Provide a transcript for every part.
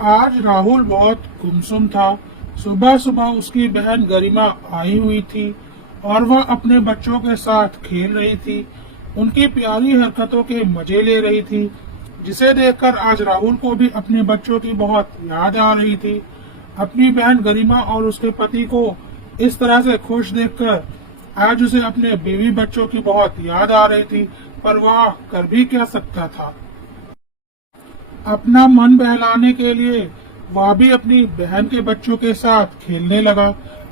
आज राहुल बहुत गुमसुम था। सुबह सुबह उसकी बहन गरिमा आई हुई थी और वह अपने बच्चों के साथ खेल रही थी। उनकी प्यारी हरकतों के मजे ले रही थी, जिसे देखकर आज राहुल को भी अपने बच्चों की बहुत याद आ रही थी। अपनी बहन गरिमा और उसके पति को इस तरह से खुश देखकर आज उसे अपने बेबी बच्चों की बहुत याद आ रही थी, पर वह कर भी क्या सकता था। अपना मन बहलाने के लिए वह भी अपनी बहन के बच्चों के साथ खेलने लगा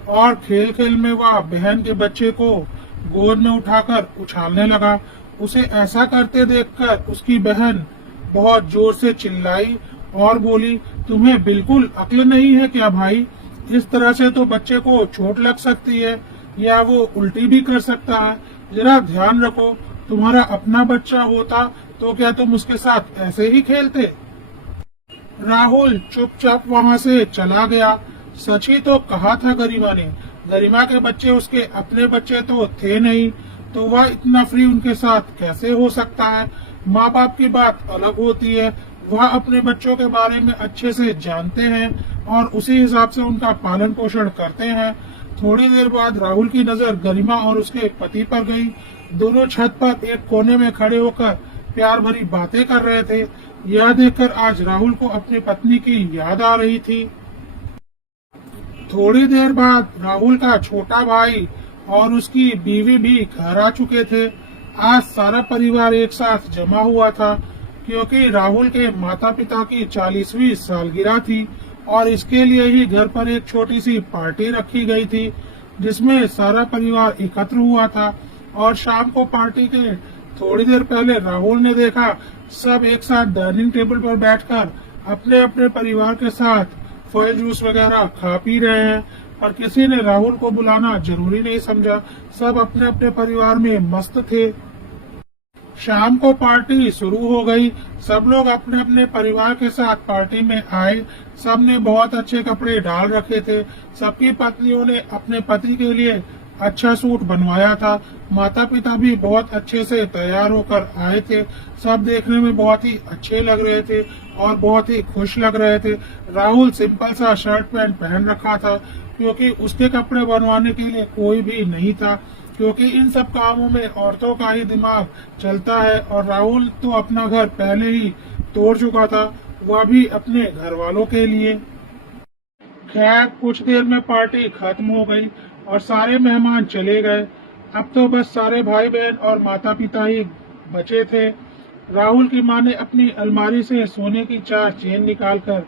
और खेल खेल में वह बहन के बच्चे को गोद में उठाकर उछालने लगा। उसे ऐसा करते देखकर उसकी बहन बहुत जोर से चिल्लाई और बोली, तुम्हें बिल्कुल अक्ल नहीं है क्या भाई? इस तरह से तो बच्चे को चोट लग सकती है या वो उल्टी भी कर सकता है। जरा ध्यान रखो, तुम्हारा अपना बच्चा होता तो क्या तुम उसके साथ ऐसे ही खेलते? राहुल चुपचाप वहां से चला गया। सच ही तो कहा था गरिमा ने। गरिमा के बच्चे उसके अपने बच्चे तो थे नहीं, तो वह इतना फ्री उनके साथ कैसे हो सकता है? माँ बाप की बात अलग होती है। वह अपने बच्चों के बारे में अच्छे से जानते हैं और उसी हिसाब से उनका पालन पोषण करते हैं। थोड़ी देर बाद राहुल की नजर गरिमा और उसके पति पर गई। दोनों छत पर एक कोने में खड़े होकर प्यार भरी बातें कर रहे थे। यह देखकर आज राहुल को अपनी पत्नी की याद आ रही थी। थोड़ी देर बाद राहुल का छोटा भाई और उसकी बीवी भी घर आ चुके थे। आज सारा परिवार एक साथ जमा हुआ था, क्योंकि राहुल के माता पिता की 40वीं सालगिरह थी और इसके लिए ही घर पर एक छोटी सी पार्टी रखी गई थी, जिसमें सारा परिवार एकत्र हुआ था। और शाम को पार्टी के थोड़ी देर पहले राहुल ने देखा सब एक साथ डाइनिंग टेबल पर बैठकर अपने अपने परिवार के साथ फल जूस वगैरह खा पी रहे हैं, पर किसी ने राहुल को बुलाना जरूरी नहीं समझा। सब अपने अपने परिवार में मस्त थे। शाम को पार्टी शुरू हो गई। सब लोग अपने अपने परिवार के साथ पार्टी में आए। सबने बहुत अच्छे कपड़े डाल रखे थे। सबकी पत्नियों ने अपने पति के लिए अच्छा सूट बनवाया था। माता पिता भी बहुत अच्छे से तैयार होकर आए थे। सब देखने में बहुत ही अच्छे लग रहे थे और बहुत ही खुश लग रहे थे। राहुल सिंपल सा शर्ट पैंट पहन रखा था, क्योंकि उसके कपड़े बनवाने के लिए कोई भी नहीं था, क्योंकि इन सब कामों में औरतों का ही दिमाग चलता है। और राहुल तो अपना घर पहले ही तोड़ चुका था, वह भी अपने घर वालों के लिए। खैर कुछ देर में पार्टी खत्म हो गई और सारे मेहमान चले गए। अब तो बस सारे भाई बहन और माता पिता ही बचे थे। राहुल की माँ ने अपनी अलमारी से सोने की 4 चेन निकालकर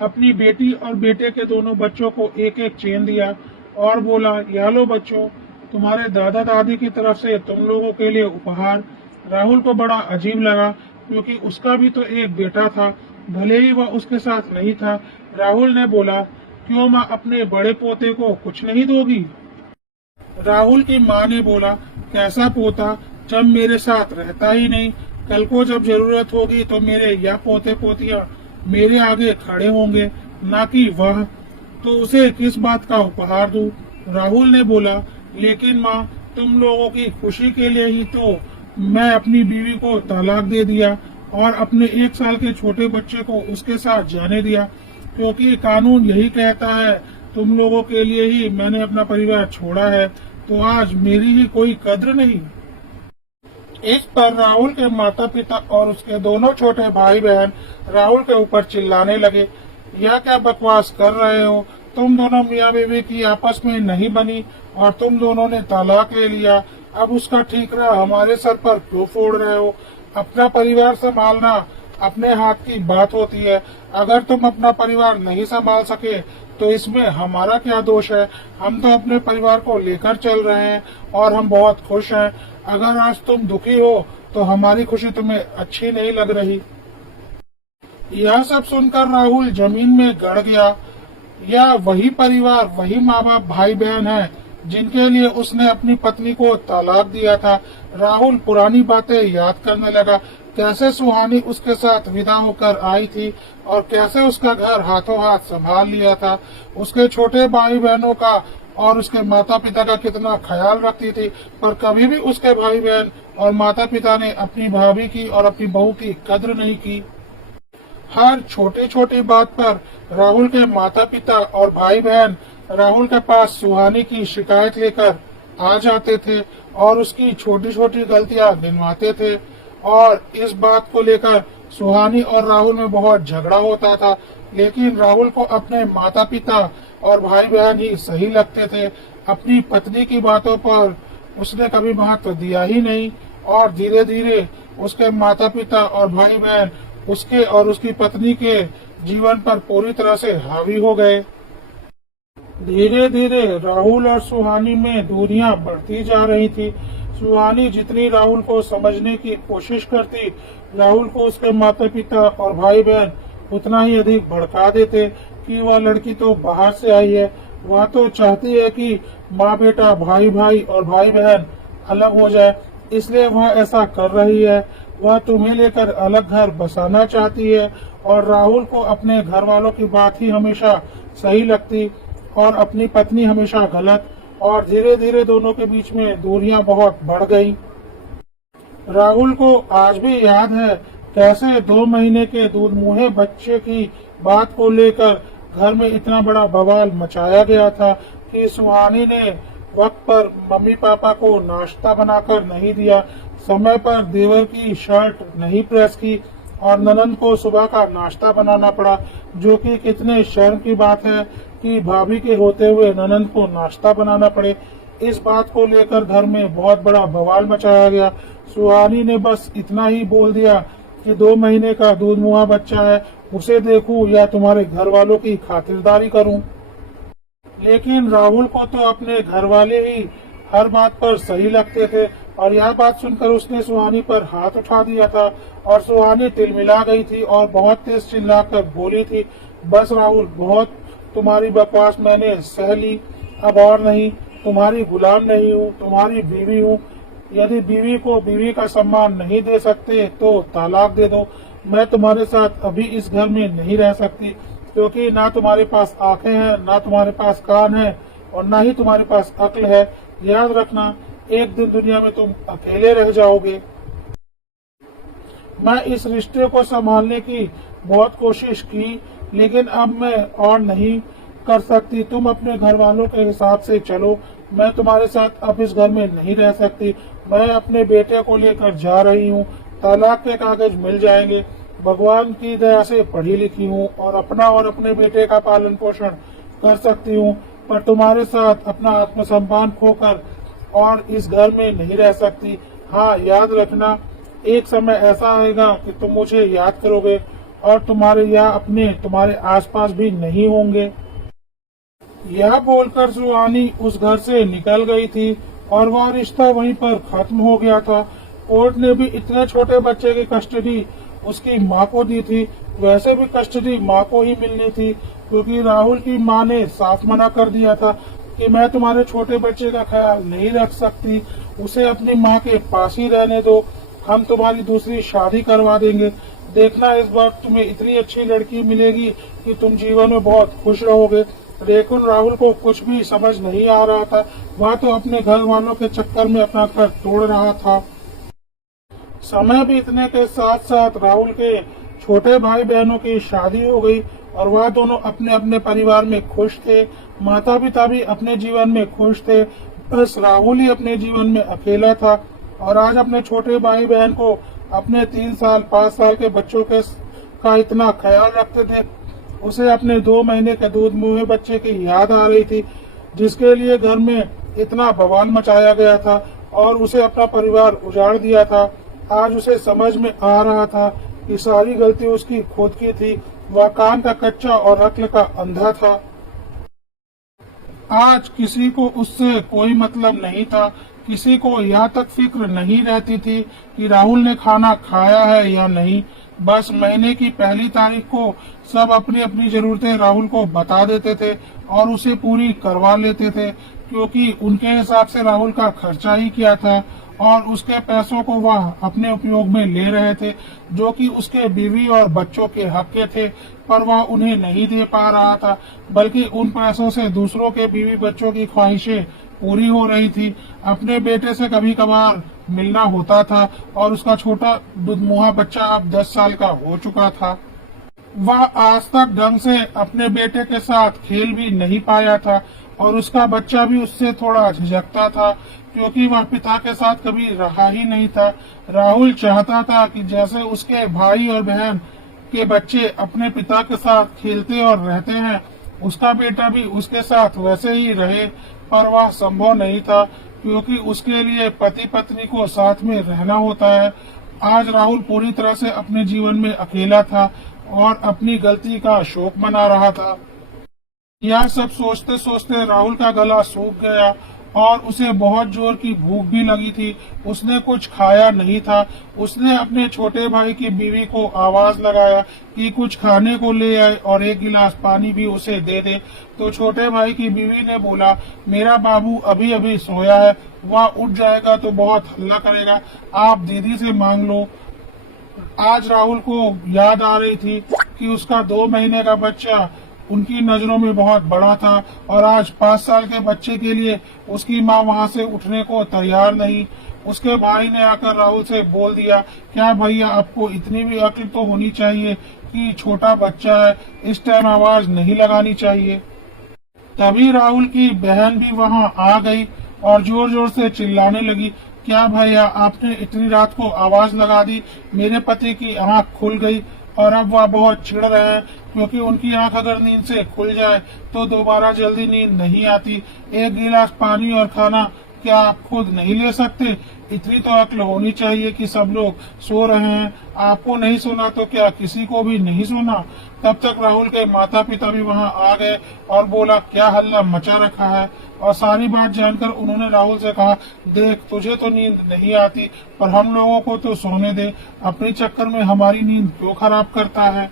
अपनी बेटी और बेटे के दोनों बच्चों को एक एक चेन दिया और बोला, यह लो बच्चों, तुम्हारे दादा दादी की तरफ से तुम लोगों के लिए उपहार। राहुल को बड़ा अजीब लगा, क्योंकि उसका भी तो एक बेटा था, भले ही वह उसके साथ नहीं था। राहुल ने बोला, क्यों माँ, अपने बड़े पोते को कुछ नहीं दोगी? राहुल की माँ ने बोला, कैसा पोता, जब मेरे साथ रहता ही नहीं। कल को जब जरूरत होगी तो मेरे या पोते पोतियाँ मेरे आगे खड़े होंगे, ना कि वह। तो उसे किस बात का उपहार दूं? राहुल ने बोला, लेकिन माँ, तुम लोगों की खुशी के लिए ही तो मैं अपनी बीवी को तलाक दे दिया और अपने 1 साल के छोटे बच्चे को उसके साथ जाने दिया, क्योंकि कानून यही कहता है। तुम लोगों के लिए ही मैंने अपना परिवार छोड़ा है, तो आज मेरी ही कोई कद्र नहीं। इस पर राहुल के माता पिता और उसके दोनों छोटे भाई बहन राहुल के ऊपर चिल्लाने लगे, यह क्या बकवास कर रहे हो? तुम दोनों मियाँ बीवी की आपस में नहीं बनी और तुम दोनों ने तलाक ले लिया। अब उसका ठीकरा हमारे सर पर क्यों फोड़ रहे हो? अपना परिवार संभालना अपने हाथ की बात होती है। अगर तुम अपना परिवार नहीं संभाल सके तो इसमें हमारा क्या दोष है? हम तो अपने परिवार को लेकर चल रहे हैं और हम बहुत खुश हैं। अगर आज तुम दुखी हो तो हमारी खुशी तुम्हें अच्छी नहीं लग रही। यह सब सुनकर राहुल जमीन में गड़ गया। यह वही परिवार, वही माँ बाप, भाई बहन है जिनके लिए उसने अपनी पत्नी को तलाक दिया था। राहुल पुरानी बातें याद करने लगा, कैसे सुहानी उसके साथ विदा होकर आई थी और कैसे उसका घर हाथों हाथ संभाल लिया था। उसके छोटे भाई बहनों का और उसके माता पिता का कितना ख्याल रखती थी, पर कभी भी उसके भाई बहन और माता पिता ने अपनी भाभी की और अपनी बहू की कद्र नहीं की। हर छोटी छोटी बात पर राहुल के माता पिता और भाई बहन राहुल के पास सुहानी की शिकायत लेकर आ जाते थे और उसकी छोटी छोटी गलतियां गिनवाते थे। और इस बात को लेकर सुहानी और राहुल में बहुत झगड़ा होता था। लेकिन राहुल को अपने माता पिता और भाई बहन ही सही लगते थे। अपनी पत्नी की बातों पर उसने कभी महत्व दिया ही नहीं और धीरे धीरे उसके माता पिता और भाई बहन उसके और उसकी पत्नी के जीवन पर पूरी तरह से हावी हो गए। धीरे धीरे राहुल और सुहानी में दूरियां बढ़ती जा रही थी। सुहानी जितनी राहुल को समझने की कोशिश करती, राहुल को उसके माता पिता और भाई बहन उतना ही अधिक भड़का देते कि वह लड़की तो बाहर से आई है, वह तो चाहती है कि माँ बेटा भाई भाई और भाई बहन अलग हो जाए, इसलिए वह ऐसा कर रही है। वह तुम्हें लेकर अलग घर बसाना चाहती है। और राहुल को अपने घर वालों की बात ही हमेशा सही लगती और अपनी पत्नी हमेशा गलत। और धीरे धीरे दोनों के बीच में दूरियां बहुत बढ़ गई। राहुल को आज भी याद है कैसे 2 महीने के दूध मुहे बच्चे की बात को लेकर घर में इतना बड़ा बवाल मचाया गया था कि सुहानी ने वक्त पर मम्मी पापा को नाश्ता बनाकर नहीं दिया, समय पर देवर की शर्ट नहीं प्रेस की और ननंद को सुबह का नाश्ता बनाना पड़ा, जो कि कितने शर्म की बात है कि भाभी के होते हुए ननंद को नाश्ता बनाना पड़े। इस बात को लेकर घर में बहुत बड़ा बवाल मचाया गया। सुहानी ने बस इतना ही बोल दिया कि 2 महीने का दूध मुहा बच्चा है, उसे देखूं या तुम्हारे घर वालों की खातिरदारी करूं। लेकिन राहुल को तो अपने घर वाले ही हर बात पर सही लगते थे और यह बात सुनकर उसने सुहानी पर हाथ उठा दिया था और सुहानी तिलमिला गई थी और बहुत तेज चिल्लाकर बोली थी, बस राहुल, बहुत तुम्हारी बकवास मैंने सह ली, अब और नहीं, तुम्हारी गुलाम नहीं हूँ, तुम्हारी बीवी हूँ। यदि बीवी को बीवी का सम्मान नहीं दे सकते तो तलाक दे दो। मैं तुम्हारे साथ अभी इस घर में नहीं रह सकती, क्योंकि ना तुम्हारे पास आंखें हैं, ना तुम्हारे पास कान है और ना ही तुम्हारे पास अक्ल है। याद रखना, एक दिन दुनिया में तुम अकेले रह जाओगे। मैं इस रिश्ते को संभालने की बहुत कोशिश की, लेकिन अब मैं और नहीं कर सकती। तुम अपने घर वालों के हिसाब से चलो, मैं तुम्हारे साथ अब इस घर में नहीं रह सकती। मैं अपने बेटे को लेकर जा रही हूँ, तलाक के कागज मिल जाएंगे। भगवान की दया से पढ़ी लिखी हूँ और अपना और अपने बेटे का पालन पोषण कर सकती हूँ, पर तुम्हारे साथ अपना आत्मसम्मान खोकर और इस घर में नहीं रह सकती। हाँ, याद रखना, एक समय ऐसा आएगा कि तुम मुझे याद करोगे और तुम्हारे या अपने तुम्हारे आसपास भी नहीं होंगे। यह बोलकर सुहानी उस घर से निकल गई थी और वह रिश्ता वहीं पर खत्म हो गया था। कोर्ट ने भी इतने छोटे बच्चे की कस्टडी उसकी माँ को दी थी, वैसे भी कस्टडी माँ को ही मिलनी थी, क्योंकि राहुल की माँ ने साफ मना कर दिया था कि मैं तुम्हारे छोटे बच्चे का ख्याल नहीं रख सकती, उसे अपनी माँ के पास ही रहने दो, हम तुम्हारी दूसरी शादी करवा देंगे। देखना, इस बार तुम्हें इतनी अच्छी लड़की मिलेगी कि तुम जीवन में बहुत खुश रहोगे। लेकिन राहुल को कुछ भी समझ नहीं आ रहा था, वह तो अपने घर वालों के चक्कर में अपना घर तोड़ रहा था। समय बीतने के साथ साथ राहुल के छोटे भाई बहनों की शादी हो गई और वह दोनों अपने अपने परिवार में खुश थे। माता पिता भी अपने जीवन में खुश थे, बस राहुल ही अपने जीवन में अकेला था। और आज अपने छोटे भाई बहन को अपने 3 साल 5 साल के बच्चों के का इतना ख्याल रखते थे, उसे अपने 2 महीने के दूध मुहे बच्चे की याद आ रही थी, जिसके लिए घर में इतना बवाल मचाया गया था और उसे अपना परिवार उजाड़ दिया था। आज उसे समझ में आ रहा था कि सारी गलती उसकी खुद की थी, वह कान का कच्चा और अक्ल का अंधा था। आज किसी को उससे कोई मतलब नहीं था, किसी को यह तक फिक्र नहीं रहती थी कि राहुल ने खाना खाया है या नहीं। बस महीने की पहली तारीख को सब अपनी अपनी जरूरतें राहुल को बता देते थे और उसे पूरी करवा लेते थे, क्योंकि उनके हिसाब से राहुल का खर्चा ही किया था और उसके पैसों को वह अपने उपयोग में ले रहे थे, जो कि उसके बीवी और बच्चों के हक के थे, पर वह उन्हें नहीं दे पा रहा था, बल्कि उन पैसों से दूसरों के बीवी बच्चों की ख्वाहिशें पूरी हो रही थी। अपने बेटे से कभी कभार मिलना होता था और उसका छोटा दुधमुहा बच्चा अब 10 साल का हो चुका था। वह आज तक ढंग से अपने बेटे के साथ खेल भी नहीं पाया था और उसका बच्चा भी उससे थोड़ा झिझकता था, क्योंकि वह पिता के साथ कभी रहा ही नहीं था। राहुल चाहता था कि जैसे उसके भाई और बहन के बच्चे अपने पिता के साथ खेलते और रहते हैं, उसका बेटा भी उसके साथ वैसे ही रहे, पर वह संभव नहीं था, क्योंकि उसके लिए पति पत्नी को साथ में रहना होता है। आज राहुल पूरी तरह से अपने जीवन में अकेला था और अपनी गलती का शोक मना रहा था। यह सब सोचते सोचते राहुल का गला सूख गया और उसे बहुत जोर की भूख भी लगी थी। उसने कुछ खाया नहीं था। उसने अपने छोटे भाई की बीवी को आवाज लगाया कि कुछ खाने को ले आए और एक गिलास पानी भी उसे दे दे। तो छोटे भाई की बीवी ने बोला, मेरा बाबू अभी अभी सोया है, वह उठ जाएगा तो बहुत हल्ला करेगा, आप दीदी से मांग लो। आज राहुल को याद आ रही थी कि उसका 2 महीने का बच्चा उनकी नजरों में बहुत बड़ा था और आज 5 साल के बच्चे के लिए उसकी माँ वहाँ से उठने को तैयार नहीं। उसके भाई ने आकर राहुल से बोल दिया, क्या भैया, आपको इतनी भी अक्ल तो होनी चाहिए कि छोटा बच्चा है, इस टाइम आवाज नहीं लगानी चाहिए। तभी राहुल की बहन भी वहाँ आ गई और जोर जोर से चिल्लाने लगी, क्या भैया, आपने इतनी रात को आवाज लगा दी, मेरे पति की आंख खुल गई और अब वह बहुत चिढ़ रहे हैं, क्योंकि उनकी आंख अगर नींद से खुल जाए तो दोबारा जल्दी नींद नहीं आती। एक गिलास पानी और खाना क्या आप खुद नहीं ले सकते? इतनी तो अक्ल होनी चाहिए कि सब लोग सो रहे हैं, आपको नहीं सुना तो क्या किसी को भी नहीं सुना? तब तक राहुल के माता पिता भी वहां आ गए और बोला, क्या हल्ला मचा रखा है? और सारी बात जानकर उन्होंने राहुल से कहा, देख, तुझे तो नींद नहीं आती, पर हम लोगों को तो सोने दे, अपने चक्कर में हमारी नींद क्यों खराब करता है?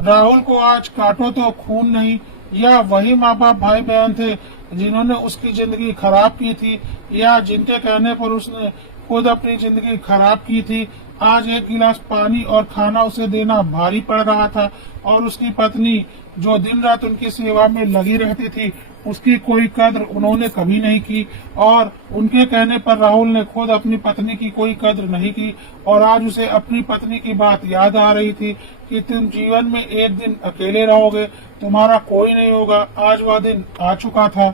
राहुल को आज काटो तो खून नहीं, या वही माँ बाप भाई बहन थे जिन्होंने उसकी जिंदगी खराब की थी, या जिनके कहने पर उसने खुद अपनी जिंदगी खराब की थी। आज एक गिलास पानी और खाना उसे देना भारी पड़ रहा था और उसकी पत्नी जो दिन रात उनकी सेवा में लगी रहती थी, उसकी कोई कद्र उन्होंने कभी नहीं की और उनके कहने पर राहुल ने खुद अपनी पत्नी की कोई कद्र नहीं की। और आज उसे अपनी पत्नी की बात याद आ रही थी कि तुम जीवन में एक दिन अकेले रहोगे, तुम्हारा कोई नहीं होगा। आज वह दिन आ चुका था।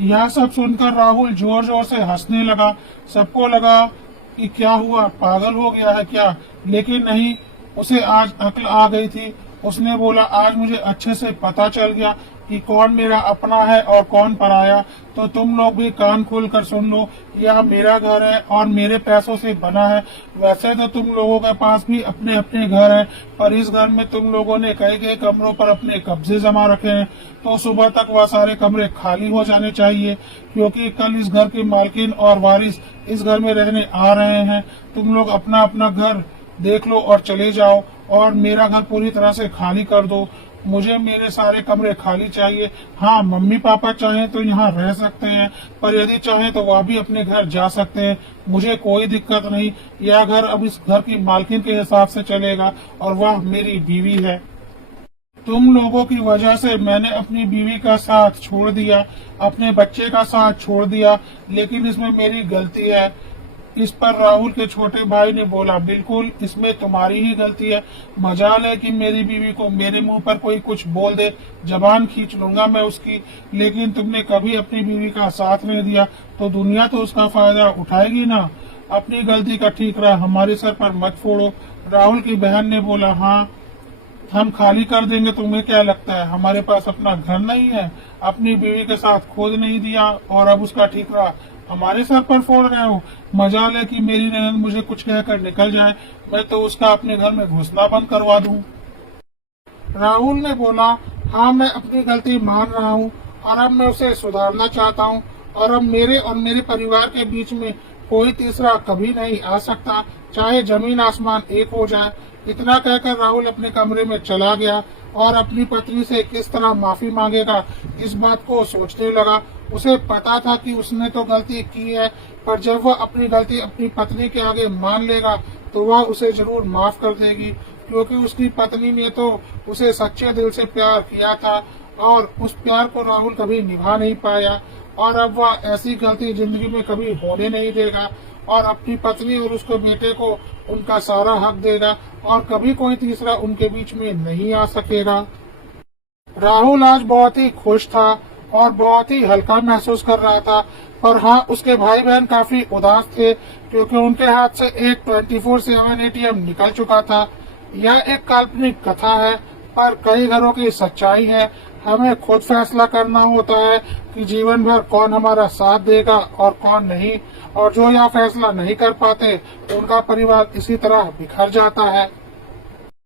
यह सब सुनकर राहुल जोर जोर से हंसने लगा। सबको लगा कि क्या हुआ, पागल हो गया है क्या? लेकिन नहीं, उसे आज अक्ल आ गई थी। उसने बोला, आज मुझे अच्छे से पता चल गया कि कौन मेरा अपना है और कौन पराया। तो तुम लोग भी कान खोल कर सुन लो, यह मेरा घर है और मेरे पैसों से बना है। वैसे तो तुम लोगों के पास भी अपने अपने घर हैं, पर इस घर में तुम लोगों ने कई कई कमरों पर अपने कब्जे जमा रखे हैं, तो सुबह तक वह सारे कमरे खाली हो जाने चाहिए, क्योंकि कल इस घर की मालकिन और वारिस इस घर में रहने आ रहे हैं। तुम लोग अपना अपना घर देख लो और चले जाओ और मेरा घर पूरी तरह से खाली कर दो। मुझे मेरे सारे कमरे खाली चाहिए। हाँ, मम्मी पापा चाहें तो यहाँ रह सकते हैं, पर यदि चाहें तो वह भी अपने घर जा सकते हैं, मुझे कोई दिक्कत नहीं। यह घर अब इस घर की मालकिन के हिसाब से चलेगा और वह मेरी बीवी है। तुम लोगों की वजह से मैंने अपनी बीवी का साथ छोड़ दिया, अपने बच्चे का साथ छोड़ दिया, लेकिन इसमें मेरी गलती है। इस पर राहुल के छोटे भाई ने बोला, बिल्कुल, इसमें तुम्हारी ही गलती है। मजाल है कि मेरी बीवी को मेरे मुंह पर कोई कुछ बोल दे, जबान खींच लूंगा मैं उसकी। लेकिन तुमने कभी अपनी बीवी का साथ नहीं दिया, तो दुनिया तो उसका फायदा उठाएगी ना। अपनी गलती का ठीकरा हमारे सर पर मत फोड़ो। राहुल की बहन ने बोला, हाँ, हम खाली कर देंगे, तुम्हें क्या लगता है हमारे पास अपना घर नहीं है? अपनी बीवी के साथ खोद नहीं दिया और अब उसका ठीकरा हमारे सर पर फोड़ रहे हो? मजाल है कि मेरी ननद मुझे कुछ कहकर निकल जाए, मैं तो उसका अपने घर में घुसना बंद करवा दूं। राहुल ने बोला, हाँ, मैं अपनी गलती मान रहा हूँ और अब मैं उसे सुधारना चाहता हूँ और अब मेरे और मेरे परिवार के बीच में कोई तीसरा कभी नहीं आ सकता, चाहे जमीन आसमान एक हो जाए। इतना कहकर राहुल अपने कमरे में चला गया और अपनी पत्नी से किस तरह माफी मांगेगा इस बात को सोचने लगा। उसे पता था कि उसने तो गलती की है, पर जब वह अपनी गलती अपनी पत्नी के आगे मान लेगा तो वह उसे जरूर माफ कर देगी, क्योंकि उसकी पत्नी ने तो उसे सच्चे दिल से प्यार किया था और उस प्यार को राहुल कभी निभा नहीं पाया और अब वह ऐसी गलती जिंदगी में कभी होने नहीं देगा। और अपनी पत्नी और उसके बेटे को उनका सारा हक देगा और कभी कोई तीसरा उनके बीच में नहीं आ सकेगा। राहुल आज बहुत ही खुश था और बहुत ही हल्का महसूस कर रहा था, पर हाँ, उसके भाई बहन काफी उदास थे क्योंकि उनके हाथ से एक 24/7 एटीएम निकल चुका था। यह एक काल्पनिक कथा है, पर कई घरों की सच्चाई है। हमें खुद फैसला करना होता है कि जीवन भर कौन हमारा साथ देगा और कौन नहीं, और जो यह फैसला नहीं कर पाते उनका परिवार इसी तरह बिखर जाता है।